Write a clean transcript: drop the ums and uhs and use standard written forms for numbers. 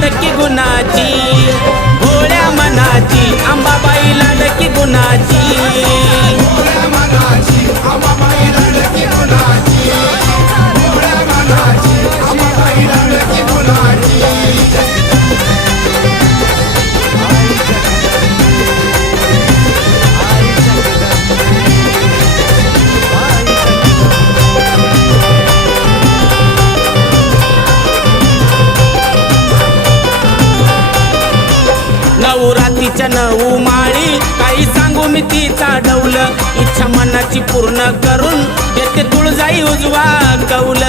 लाडकी गुणाची, भोळ्या मनाची अंबाबाई लाडकी गुणाची, भोळ्या मनाची अंबाबाई लाडकी गुणाची, भोळ्या मनाची अंबाबाई लाडकी गुणाची. नऊ रातीच्या 9 माळी काही सांगू मी तिचा डौल, इच्छा मनाची पूर्ण करून येते तुळजाई उजवा कौल.